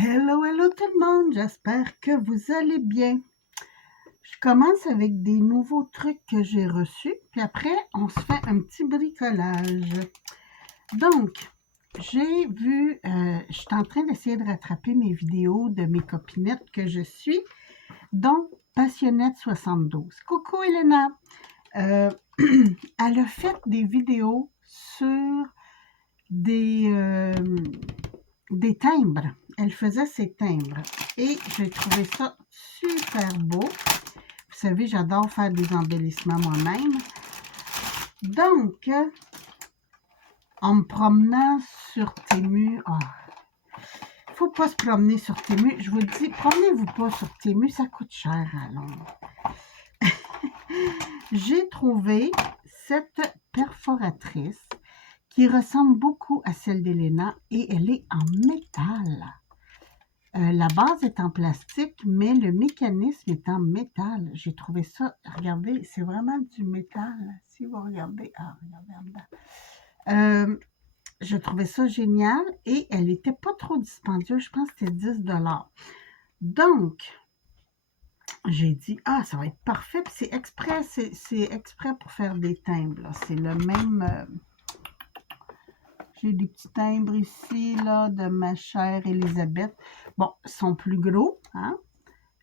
Hello, hello tout le monde, j'espère que vous allez bien. Je commence avec des nouveaux trucs que j'ai reçus, puis après, on se fait un petit bricolage. Donc, j'ai vu, je suis en train d'essayer de rattraper mes vidéos de mes copinettes que je suis, dont Passionnette72. Coucou Elena! Elle a fait des vidéos sur des, timbres. Elle faisait ses timbres et j'ai trouvé ça super beau. Vous savez, j'adore faire des embellissements moi-même. Donc, en me promenant sur Temu, il ne faut pas se promener sur Temu. Je vous le dis, promenez-vous pas sur Temu, ça coûte cher à Londres. J'ai trouvé cette perforatrice qui ressemble beaucoup à celle d'Elena et elle est en métal. La base est en plastique, mais le mécanisme est en métal. J'ai trouvé ça, regardez, c'est vraiment du métal. Si vous regardez, regardez en dedans. Je trouvais ça génial et elle n'était pas trop dispendieuse. Je pense que c'était 10 $. Donc, j'ai dit, ça va être parfait. Puis c'est exprès pour faire des timbres. C'est le même... j'ai des petits timbres ici, là, de ma chère Elisabeth. Bon, ils sont plus gros, hein?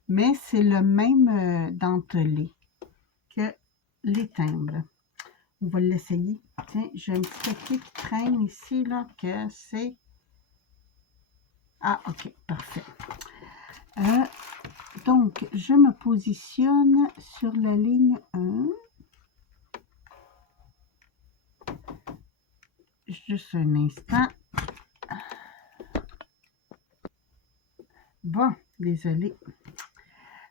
Mais c'est le même dentelé que les timbres. On va l'essayer. Tiens, j'ai un petit papier qui traîne ici, là, que c'est... OK, parfait. Donc, je me positionne sur la ligne 1. Juste un instant. Bon, désolé.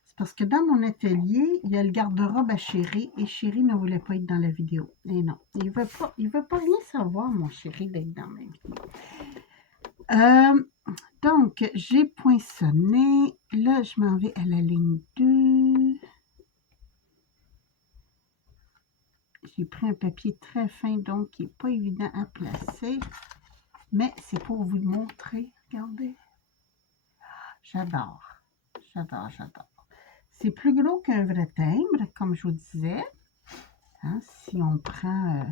C'est parce que dans mon atelier, il y a le garde-robe à Chéri et Chéri ne voulait pas être dans la vidéo. Et non, il veut pas rien savoir, mon Chéri, d'être dans ma vidéo. Donc, j'ai poinçonné. Là, je m'en vais à la ligne 2. J'ai pris un papier très fin, donc qui n'est pas évident à placer. Mais c'est pour vous le montrer. Regardez. J'adore. J'adore, j'adore. C'est plus gros qu'un vrai timbre, comme je vous disais. Hein, si on prend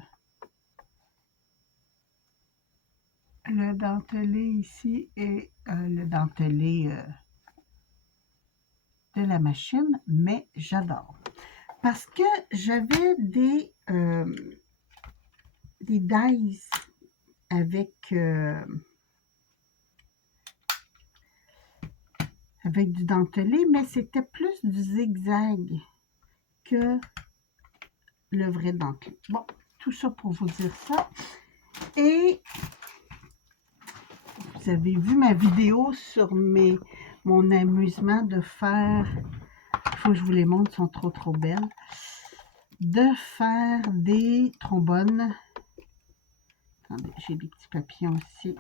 le dentelé ici et le dentelé de la machine, mais j'adore. Parce que j'avais des dies avec du dentelé, mais c'était plus du zigzag que le vrai dentelé. Bon, tout ça pour vous dire ça. Et vous avez vu ma vidéo sur mon amusement de faire, il faut que je vous les montre, elles sont trop trop belles, de faire des trombones. Attendez, j'ai des petits papillons ici.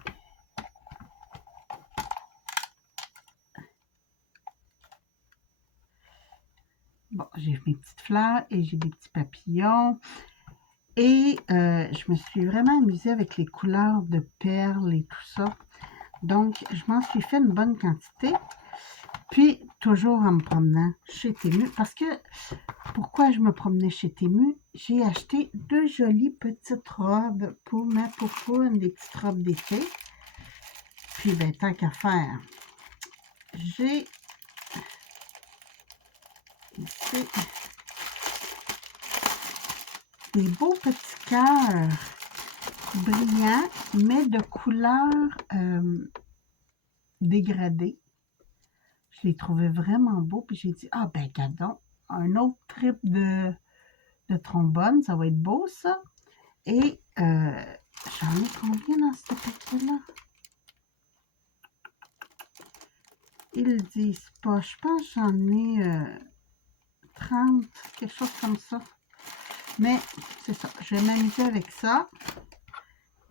Bon, j'ai mes petites fleurs et j'ai des petits papillons. Et je me suis vraiment amusée avec les couleurs de perles et tout ça. Donc, je m'en suis fait une bonne quantité. Puis, toujours en me promenant chez Temu. Parce que, pourquoi je me promenais chez Temu? J'ai acheté 2 jolies petites robes pour ma poupoune, des petites robes d'été. Puis, ben, tant qu'à faire, j'ai ici des beaux petits cœurs brillants, mais de couleur dégradée. Je les trouvais vraiment beaux, puis j'ai dit, ben, gadon, un autre trip de trombone, ça va être beau, ça. Et j'en ai combien dans ce paquet-là? Ils disent pas. Je pense que j'en ai 30, quelque chose comme ça. Mais c'est ça. Je vais m'amuser avec ça.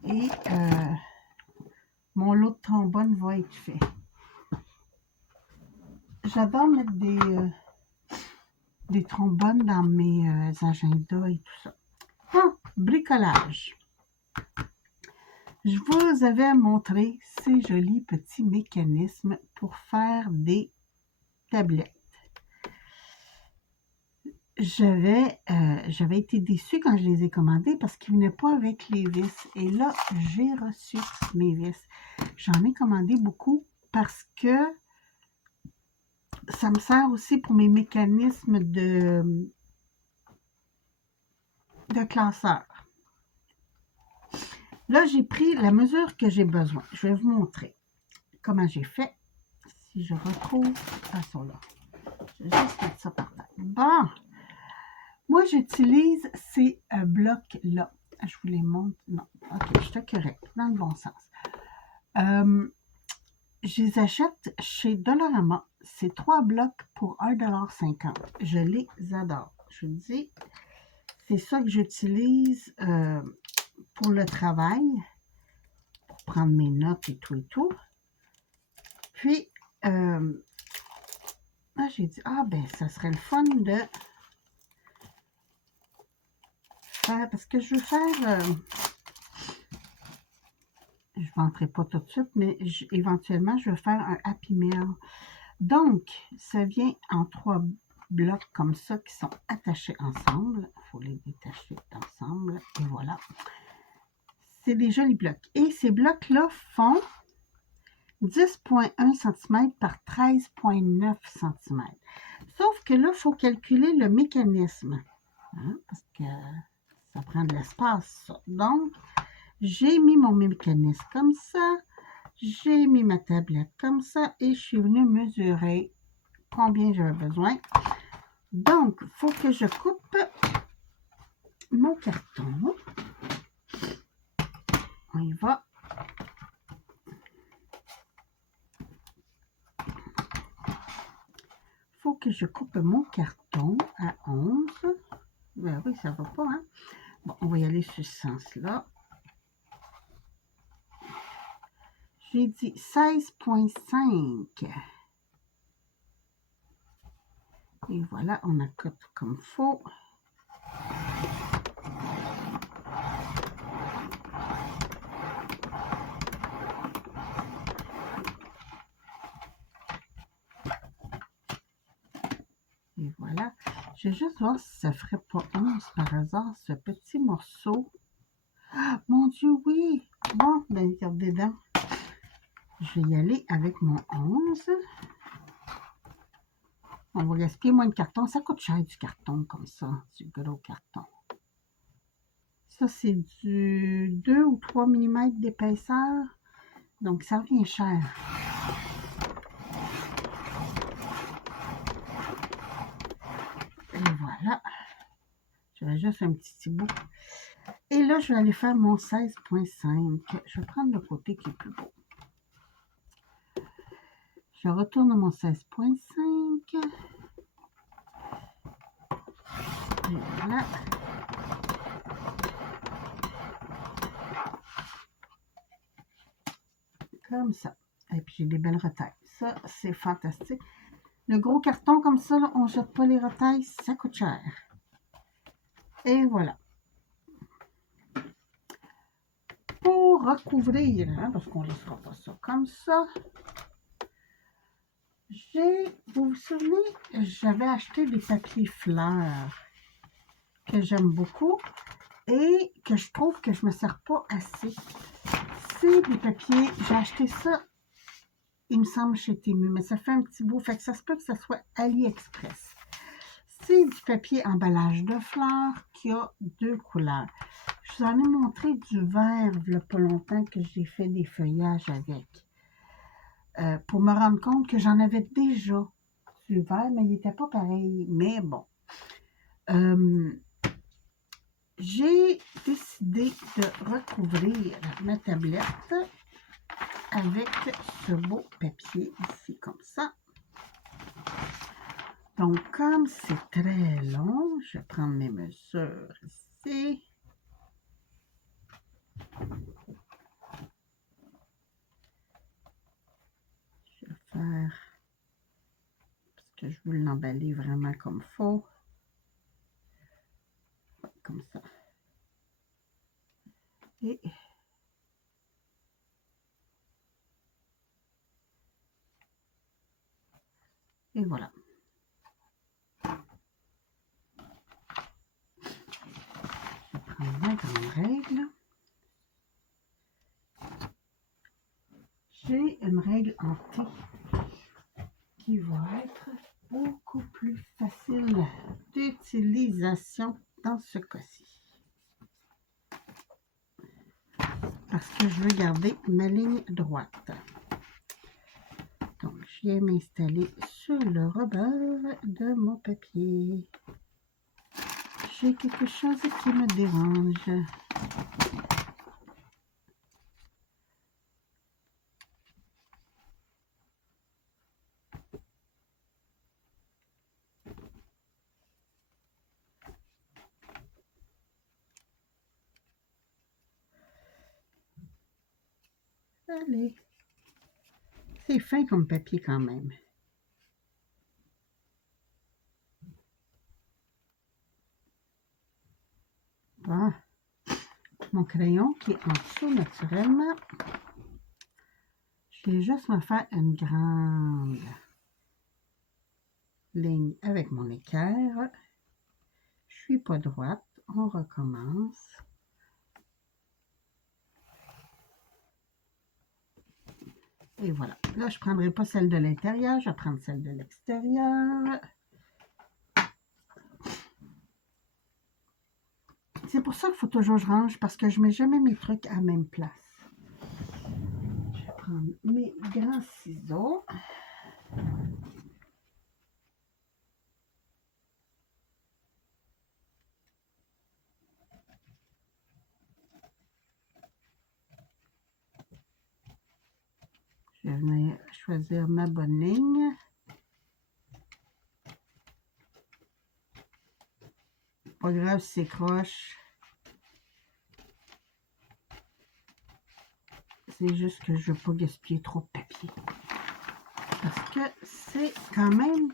Et mon lot de trombone va être fait. J'adore mettre des trombones dans mes agendas et tout ça. Bricolage. Je vous avais montré ces jolis petits mécanismes pour faire des tablettes. J'avais été déçue quand je les ai commandés parce qu'ils ne venaient pas avec les vis. Et là, j'ai reçu mes vis. J'en ai commandé beaucoup parce que ça me sert aussi pour mes mécanismes de classeur. Là, j'ai pris la mesure que j'ai besoin. Je vais vous montrer comment j'ai fait. Si je retrouve... Ah, ça là. Je vais juste mettre ça par terre. Bon. Moi, j'utilise ces blocs-là. Je vous les montre. Non. OK, je suis correct. Dans le bon sens. Je les achète chez Dollarama. C'est 3 blocs pour 1,50 $. Je les adore. Je vous dis, c'est ça que j'utilise pour le travail, pour prendre mes notes et tout et tout. Puis, j'ai dit, ben, ça serait le fun de faire, parce que je veux faire, je ne montrerai pas tout de suite, mais éventuellement, je veux faire un Happy Meal. Donc, ça vient en 3 blocs comme ça qui sont attachés ensemble. Il faut les détacher ensemble. Et voilà. C'est des jolis blocs. Et ces blocs-là font 10,1 cm par 13,9 cm. Sauf que là, il faut calculer le mécanisme. Hein, parce que ça prend de l'espace, ça. Donc, j'ai mis mon mécanisme comme ça. J'ai mis ma tablette comme ça. Et je suis venue mesurer combien j'avais besoin. Donc, il faut que je coupe mon carton. On y va. Il faut que je coupe mon carton à 11. Ben oui, ça ne va pas, hein? Bon, on va y aller sur ce sens-là. J'ai dit 16,5. Et voilà, on accote comme il faut. Et voilà. Je vais juste voir si ça ne ferait pas 11 par hasard, ce petit morceau. Ah, mon Dieu, oui! Bon, ben, regardez donc. Je vais y aller avec mon 11. On va gaspiller moins de carton. Ça coûte cher du carton comme ça, du gros carton. Ça, c'est du 2 ou 3 mm d'épaisseur. Donc, ça revient cher. Et voilà. Je vais juste un petit bout. Et là, je vais aller faire mon 16,5. Je vais prendre le côté qui est plus beau. Je retourne à mon 16,5. Et voilà. Comme ça. Et puis, j'ai des belles retailles. Ça, c'est fantastique. Le gros carton comme ça, là, on ne jette pas les retailles, ça coûte cher. Et voilà. Pour recouvrir, hein, parce qu'on ne laissera pas ça comme ça, vous vous souvenez, j'avais acheté des papiers fleurs que j'aime beaucoup et que je trouve que je ne me sers pas assez. C'est des papiers, j'ai acheté ça, il me semble, chez Temu, mais ça fait un petit bout, fait que ça se peut que ça soit AliExpress. C'est du papier emballage de fleurs qui a 2 couleurs. Je vous en ai montré du vert il n'y a pas longtemps que j'ai fait des feuillages avec. Pour me rendre compte que j'en avais déjà du vert, mais il n'était pas pareil. Mais bon. J'ai décidé de recouvrir ma tablette avec ce beau papier ici, comme ça. Donc, comme c'est très long, je vais prendre mes mesures ici. Je vais faire, parce que je veux l'emballer vraiment comme il faut. Comme ça. Et Et voilà. Je prends ma grande règle. J'ai une règle en T qui va être beaucoup plus facile d'utilisation dans ce cas-ci. Parce que je veux garder ma ligne droite. Donc, je viens m'installer sur le rebord de mon papier. J'ai quelque chose qui me dérange. Allez. C'est fin comme papier quand même. Bon. Mon crayon qui est en dessous naturellement. Je vais juste me faire une grande ligne avec mon équerre. Je suis pas droite. On recommence. Et voilà. Là, je ne prendrai pas celle de l'intérieur. Je vais prendre celle de l'extérieur. C'est pour ça qu'il faut toujours que je range parce que je ne mets jamais mes trucs à la même place. Je vais prendre mes grands ciseaux. Je vais venir choisir ma bonne ligne. Pas grave si c'est croche. C'est juste que je ne veux pas gaspiller trop de papier. Parce que c'est quand même,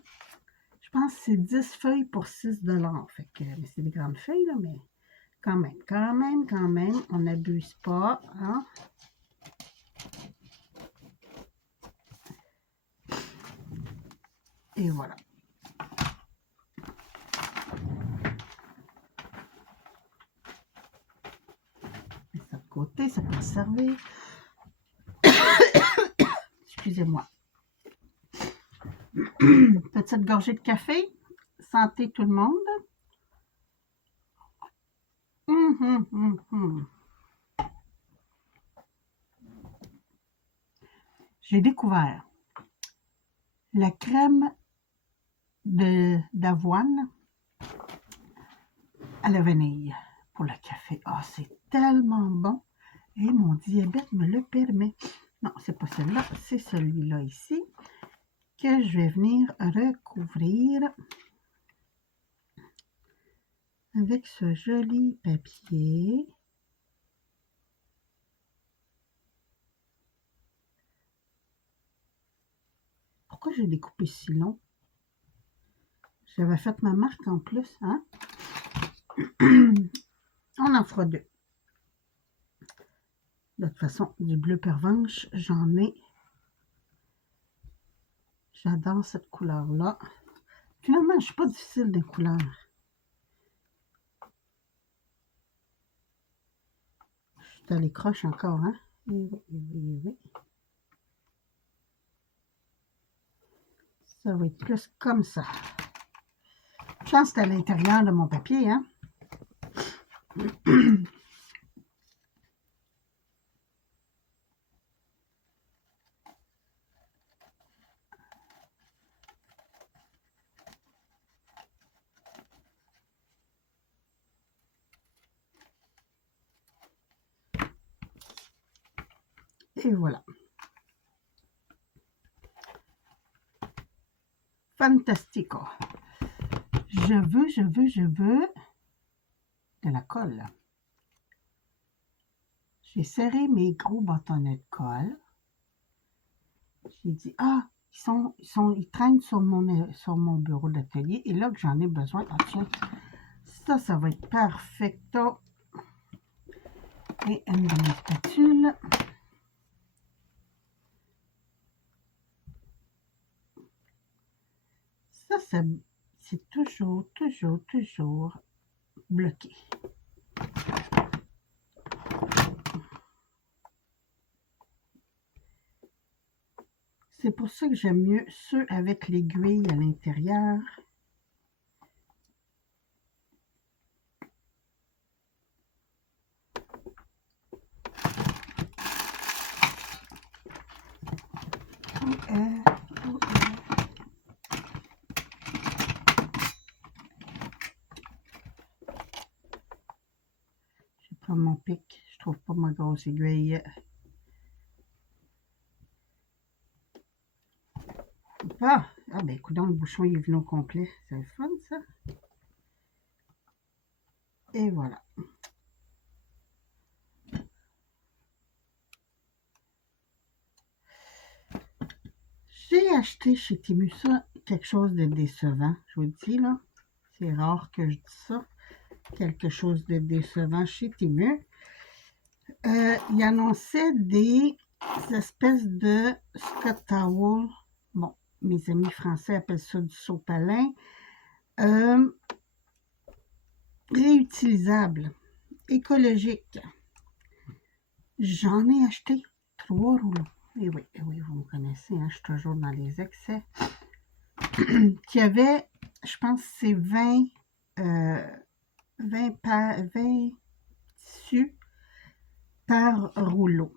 je pense que c'est 10 feuilles pour 6 $. Fait que, mais c'est des grandes feuilles, là, mais quand même, on n'abuse pas. Hein? Et voilà. Et ça de côté, ça peut servir. Excusez-moi. Petite gorgée de café. Santé tout le monde. J'ai découvert la crème d'avoine à la vanille pour le café. Ah, c'est tellement bon. Et mon diabète me le permet. Non, c'est pas celui-là, c'est celui-là ici que je vais venir recouvrir avec ce joli papier. Pourquoi j'ai découpé si long? J'avais fait ma marque en plus, hein? On en fera 2. De toute façon, du bleu pervenche, j'en ai. J'adore cette couleur-là. Finalement, je ne suis pas difficile des couleurs. Je suis allée croche encore, hein? Oui. Ça va être plus comme ça. Je pense que c'est à l'intérieur de mon papier, hein? Et voilà. Fantastico. Je veux de la colle. J'ai serré mes gros bâtonnets de colle. J'ai dit, ah, ils traînent sur mon bureau d'atelier. Et là que j'en ai besoin, ah, tiens, ça va être perfecto. Et une de mes spatules. c'est toujours bloqué. C'est pour ça que j'aime mieux ceux avec l'aiguille à l'intérieur. Je prends mon pic. Je trouve pas ma grosse aiguille. Ah ben écoute, le bouchon il est venu au complet. C'est le fun, ça. Et voilà. J'ai acheté chez Temu ça, quelque chose de décevant. Je vous le dis, là. C'est rare que je dise ça. Quelque chose de décevant chez Temu. Il annonçait des espèces de Scott Towel. Bon, mes amis français appellent ça du sopalin. Réutilisable, écologique. J'en ai acheté 3 rouleaux. Et oui, vous me connaissez, hein, je suis toujours dans les excès. Qui avait, je pense, c'est 20 tissus par rouleau.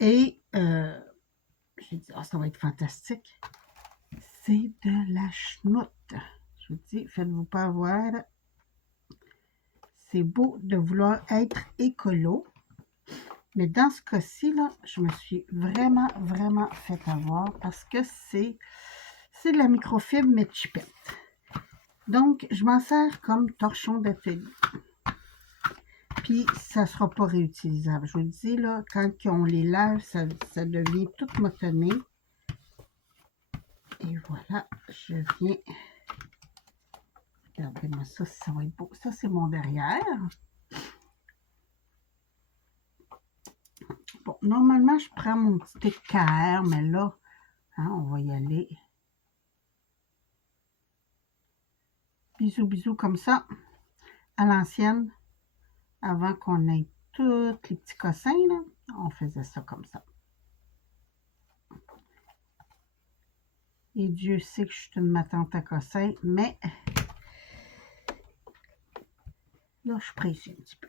Et j'ai dit, oh, ça va être fantastique. C'est de la chenoute. Je vous dis, faites-vous pas avoir. C'est beau de vouloir être écolo. Mais dans ce cas-ci, là, je me suis vraiment fait avoir parce que c'est de la microfibre mais chipette. Donc, je m'en sers comme torchon d'atelier. Puis, ça ne sera pas réutilisable. Je vous le dis, là, quand on les lave, ça devient tout motonné. Et voilà, je viens... Regardez-moi ça, ça va être beau. Ça, c'est mon derrière. Bon, normalement, je prends mon petit équerre, mais là, hein, on va y aller. Bisous comme ça, à l'ancienne, avant qu'on ait tous les petits cossins, là, on faisait ça comme ça. Et Dieu sait que je suis une matante à cossins, mais là, je suis pressée un petit peu.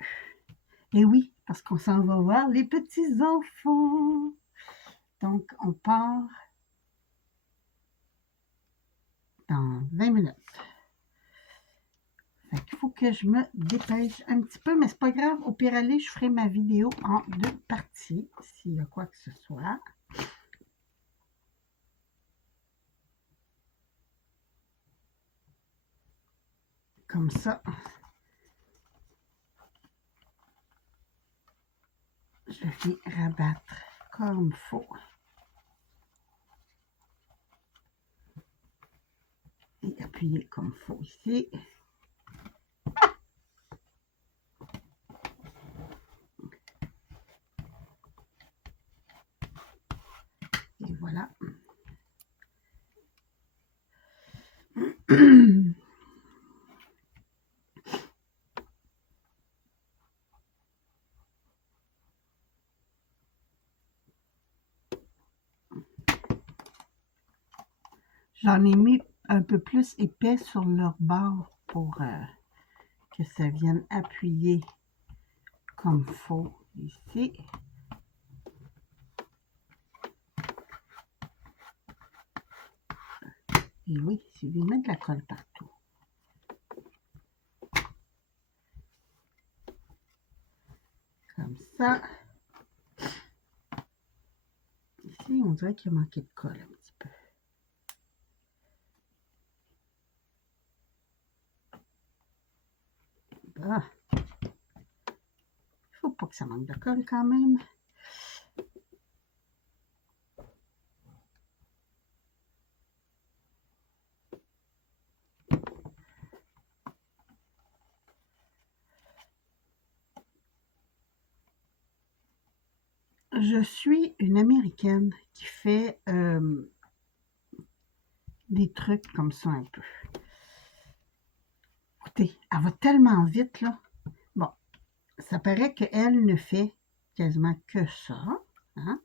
Et oui, parce qu'on s'en va voir les petits-enfants. Donc, on part dans 20 minutes. Fait qu'il faut que je me dépêche un petit peu, mais c'est pas grave. Au pire aller, je ferai ma vidéo en 2 parties, s'il y a quoi que ce soit. Comme ça, je viens rabattre comme il faut. Et appuyer comme il faut ici. Et voilà. J'en ai mis un peu plus épais sur leur bord pour que ça vienne appuyer comme il faut ici. Et oui, je vais mettre de la colle partout. Comme ça. Ici, on dirait qu'il a manqué de colle un petit peu. Bah. Il faut pas que ça manque de colle quand même. Je suis une Américaine qui fait des trucs comme ça un peu. Écoutez, elle va tellement vite, là. Bon, ça paraît qu'elle ne fait quasiment que ça, hein?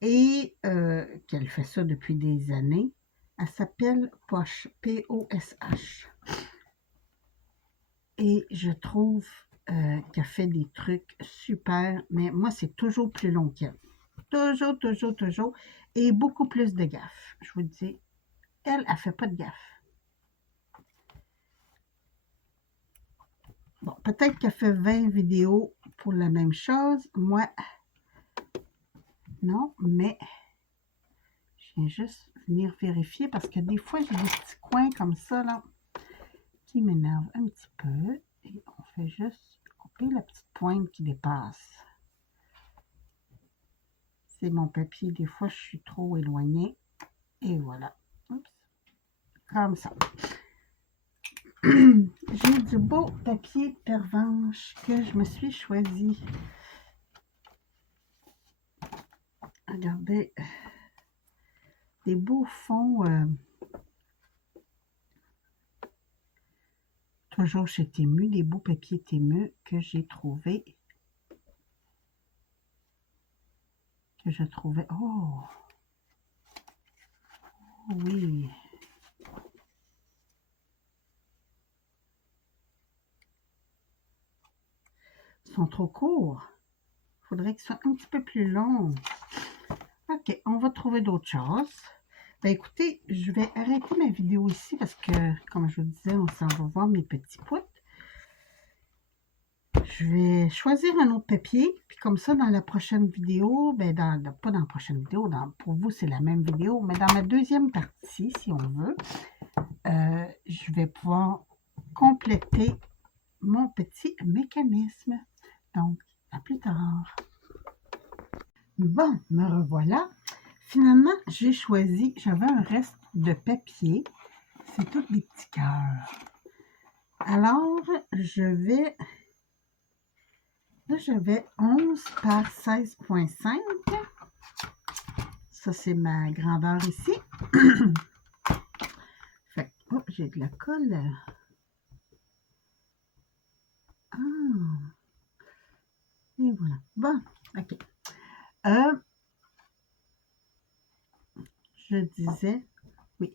Et qu'elle fait ça depuis des années. Elle s'appelle Posh, P-O-S-H. Et je trouve qu'elle fait des trucs super, mais moi, c'est toujours plus long qu'elle. Toujours, toujours, toujours. Et beaucoup plus de gaffes. Je vous dis, elle fait pas de gaffes. Bon, peut-être qu'elle fait 20 vidéos pour la même chose. Moi, non, mais je viens juste venir vérifier parce que des fois, j'ai des petits coins comme ça, là, qui m'énervent un petit peu. Et on fait juste couper la petite pointe qui dépasse. C'est mon papier. Des fois, je suis trop éloignée. Et voilà. Oups. Comme ça. J'ai du beau papier pervenche que je me suis choisi. Regardez. Des beaux fonds. Toujours chez Temu. Des beaux papiers Temu que j'ai trouvé. Que je trouvais. Oh! Oui. Ils sont trop courts. Il faudrait qu'ils soient un petit peu plus longs. OK, on va trouver d'autres choses. Ben écoutez, je vais arrêter ma vidéo ici parce que, comme je vous disais, on s'en va voir mes petits poutres. Je vais choisir un autre papier, puis comme ça, dans la prochaine vidéo, ben pas dans la prochaine vidéo, pour vous, c'est la même vidéo, mais dans ma deuxième partie, si on veut, je vais pouvoir compléter mon petit mécanisme. Donc, à plus tard. Bon, me revoilà. Finalement, j'ai choisi, j'avais un reste de papier. C'est tous des petits cœurs. Alors, là, j'avais 11 par 16,5. Ça, c'est ma grandeur ici. Fait que, oh, j'ai de la colle. Ah, et voilà. Bon, OK. Je disais, oui,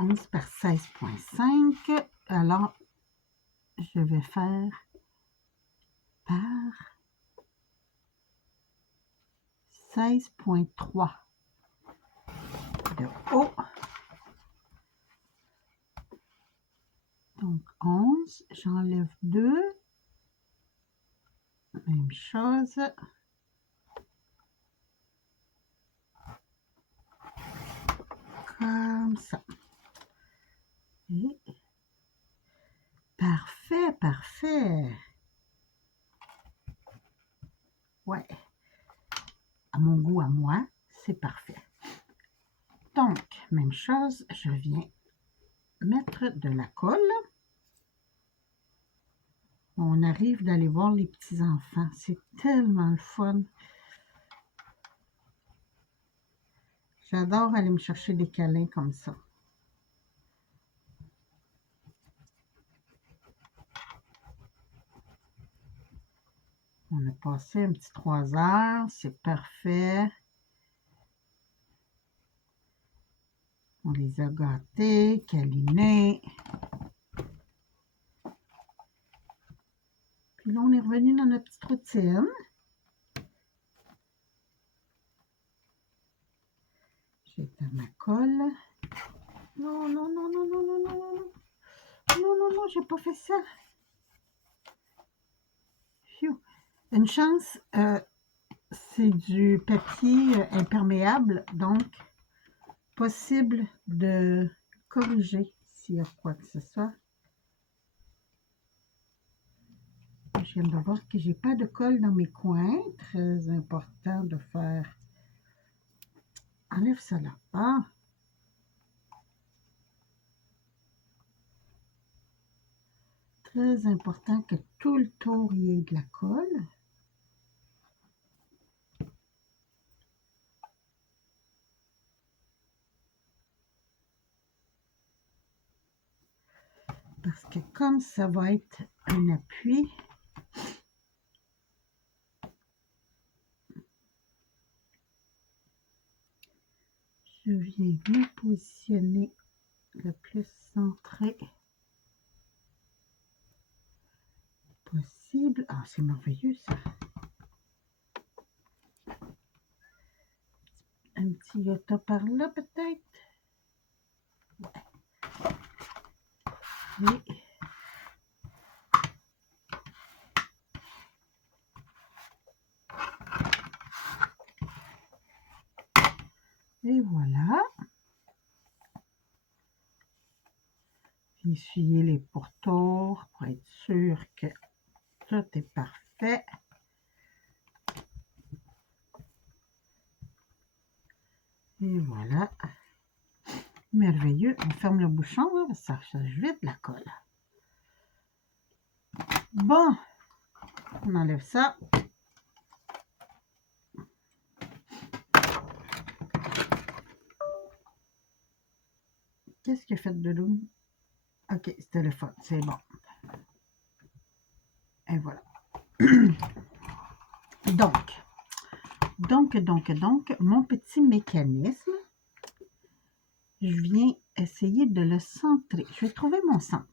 11 par 16,5. Alors, je vais faire par 16,3 de haut. Donc, 11, j'enlève 2. Même chose. Comme ça. Et parfait, parfait. Ouais. À mon goût, à moi, c'est parfait. Donc, même chose, je viens mettre de la colle. On arrive d'aller voir les petits-enfants. C'est tellement le fun. J'adore aller me chercher des câlins comme ça. On a passé un petit 3 heures. C'est parfait. On les a gâtés, câlinés. Puis là, on est revenu dans notre petite routine. J'éteins ma colle. Non, non, non, non, non, non, non, non, non. Non, non, non, j'ai pas fait ça. Phew. Une chance, c'est du papier imperméable, donc possible de corriger s'il y a quoi que ce soit. Je viens de voir que j'ai pas de colle dans mes coins. Très important de faire. Enlève ça là. Ah. Très important que tout le tour y ait de la colle. Parce que comme ça va être un appui, je viens me positionner le plus centré possible. Ah, c'est merveilleux ça. Un petit yoga par là peut-être. Ouais. Et voilà. Essuyer les pourtours pour être sûr que tout est parfait. Et voilà. Merveilleux. On ferme le bouchon, là, ça change vite la colle. Bon, on enlève ça. Qu'est-ce qu'il a fait de l'eau? Ok, c'était le fun, c'est bon. Et voilà. Donc, mon petit mécanisme, je viens essayer de le centrer. Je vais trouver mon centre.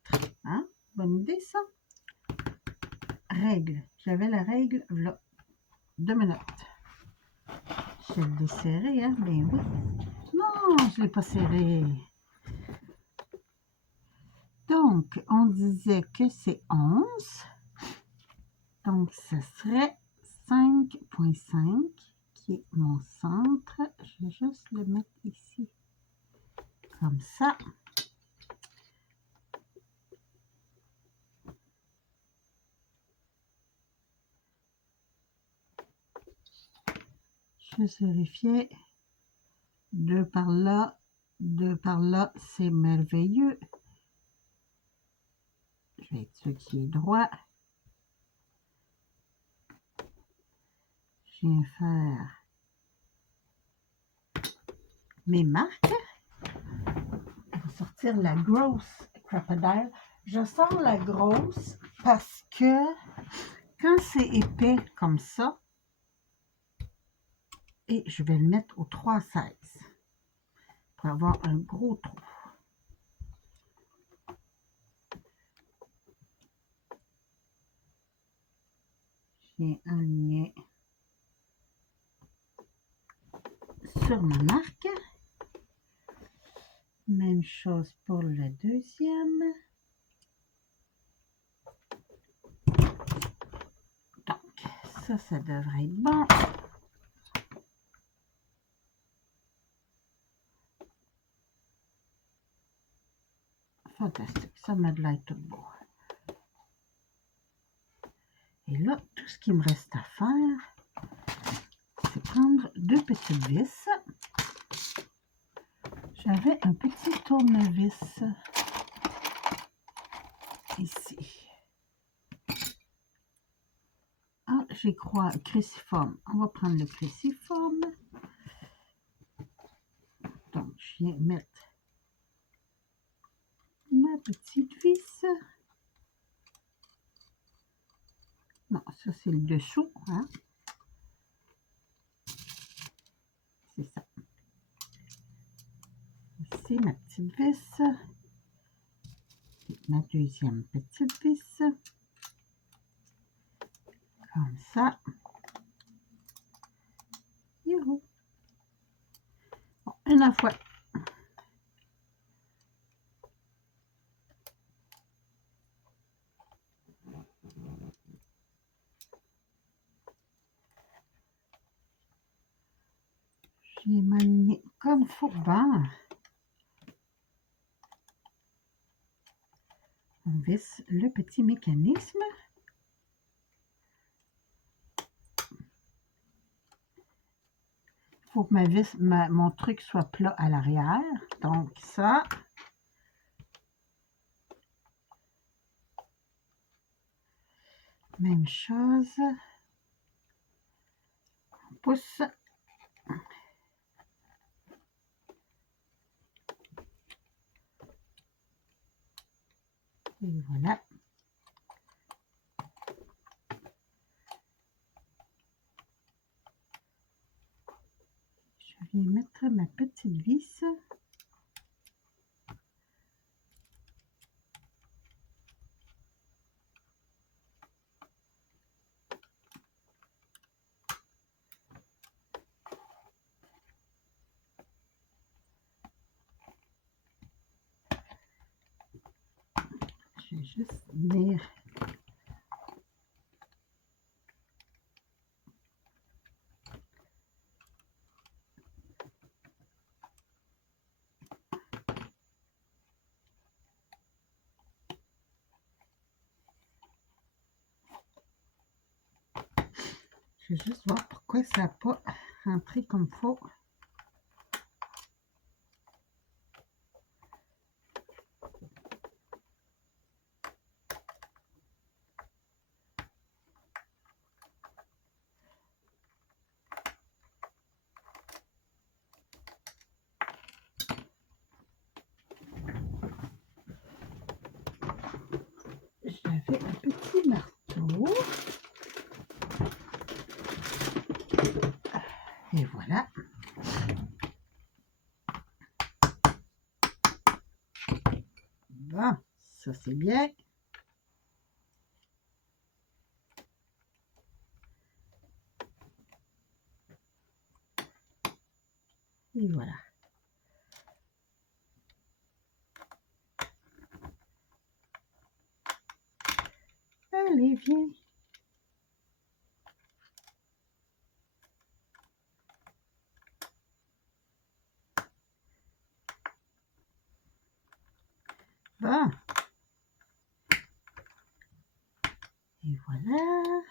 Hein? Bonne idée, ça? Règle. J'avais la règle, là. 2 minutes. Je vais le desserrer, hein? Ben oui. Non, je ne l'ai pas serré. Donc, on disait que c'est 11. Donc, ce serait 5,5 qui est mon centre. Je vais juste le mettre ici. Comme ça. Juste vérifier. 2 par là, 2 par là, c'est merveilleux. Je vais être sûr qui est droit. Je viens faire mes marques. Je vais sortir la grosse crocodile. Je sors la grosse parce que quand c'est épais comme ça, et je vais le mettre au 3,16 pour avoir un gros trou. Je viens aligner sur ma marque. Même chose pour le deuxième. Donc, ça devrait être bon. Fantastique, ça m'a de l'air tout beau. Et là, tout ce qu'il me reste à faire, c'est prendre 2 petites vis. J'avais un petit tournevis ici. Ah, j'y crois, cruciforme. On va prendre le cruciforme. Donc, je viens mettre ma petite vis. Non, ça c'est le dessous, hein. C'est ça. Ici, ma petite vis. Et ma deuxième petite vis. Comme ça. Youhou. Bon, une à la fois. Je vais m'aligner comme Fourbin. On visse le petit mécanisme. Il faut que ma vis, mon truc soit plat à l'arrière. Donc ça. Même chose. On pousse. Et voilà. Je viens mettre ma petite vis. Je vais juste venir je vais juste voir pourquoi ça n'a pas rentré comme il faut. J'avais un petit marteau. Et voilà. Bon, ça c'est bien. Et voilà. Allez, viens. Bon. Et voilà.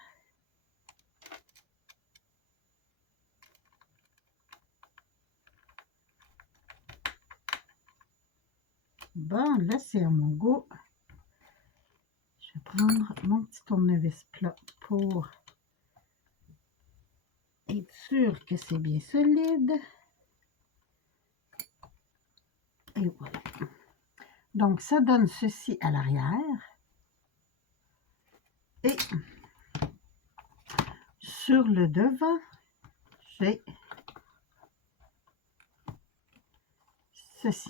Bon, là c'est à mon goût. Je vais prendre mon petit tournevis plat pour être sûr que c'est bien solide. Et voilà. Donc, ça donne ceci à l'arrière. Et sur le devant, j'ai ceci.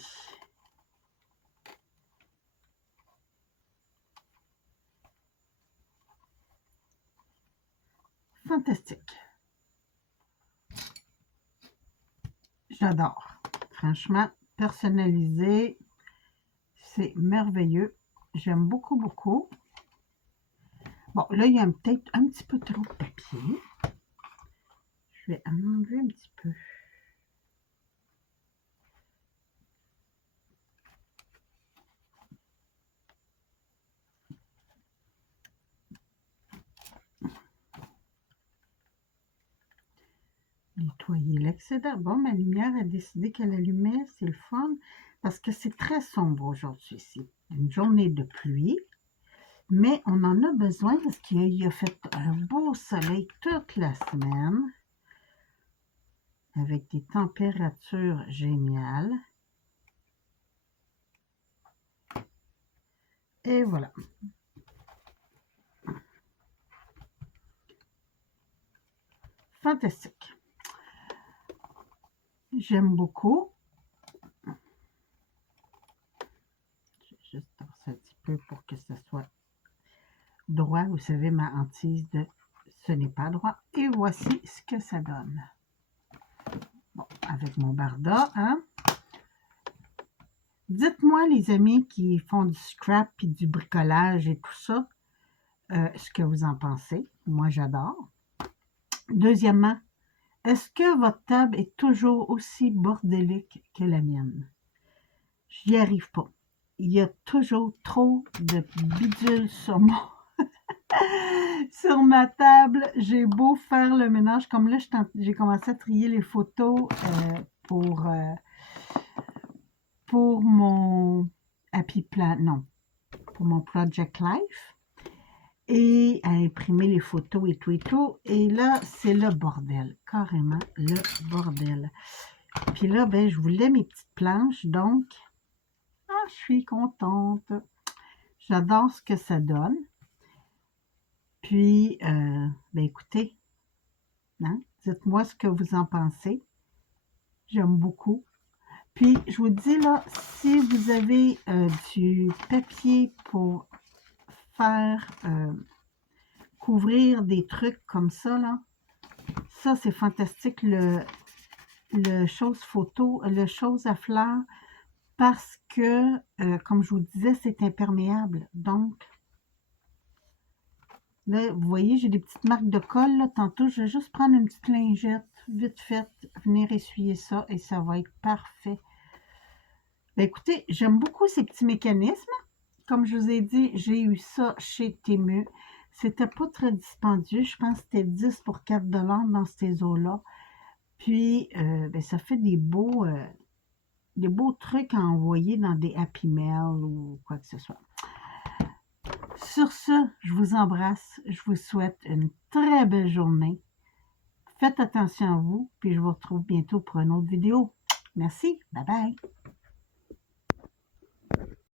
Fantastique. J'adore. Franchement, personnalisé, c'est merveilleux. J'aime beaucoup, beaucoup. Bon, là, il y a peut-être un petit peu trop de papier. Je vais en enlever un petit peu. Nettoyer l'excédent. Bon, ma lumière a décidé qu'elle allumait. C'est le fun parce que c'est très sombre aujourd'hui. C'est une journée de pluie. Mais on en a besoin parce qu'il a fait un beau soleil toute la semaine avec des températures géniales. Et voilà. Fantastique. J'aime beaucoup. Je vais juste torser un petit peu pour que ce soit droit. Vous savez, ma hantise de ce n'est pas droit. Et voici ce que ça donne. Bon, avec mon barda, hein. Dites-moi, les amis qui font du scrap et du bricolage et tout ça, ce que vous en pensez. Moi, j'adore. Deuxièmement, est-ce que votre table est toujours aussi bordélique que la mienne? J'y arrive pas. Il y a toujours trop de bidules sur sur ma table. J'ai beau faire le ménage. Comme là, j'ai commencé à trier les photos pour mon Happy Plan, non, pour mon Project Life. Et à imprimer les photos et tout et tout. Et là, c'est le bordel. Carrément le bordel. Puis là, ben, je voulais mes petites planches. Donc, je suis contente. J'adore ce que ça donne. Puis, ben écoutez, hein, dites-moi ce que vous en pensez. J'aime beaucoup. Puis, je vous dis là, si vous avez du papier pour faire couvrir des trucs comme ça, là, ça c'est fantastique, le chose photo, le chose à fleurs, parce que, comme je vous disais, c'est imperméable. Donc, là, vous voyez, j'ai des petites marques de colle, là. Tantôt, je vais juste prendre une petite lingette, vite faite, venir essuyer ça, et ça va être parfait. Ben, écoutez, j'aime beaucoup ces petits mécanismes. Comme je vous ai dit, j'ai eu ça chez Temu. C'était pas très dispendieux. Je pense que c'était 10 pour 4 dans ces eaux-là. Puis, ben, ça fait des beaux trucs à envoyer dans des Happy Mail ou quoi que ce soit. Sur ce, je vous embrasse. Je vous souhaite une très belle journée. Faites attention à vous, puis je vous retrouve bientôt pour une autre vidéo. Merci. Bye bye.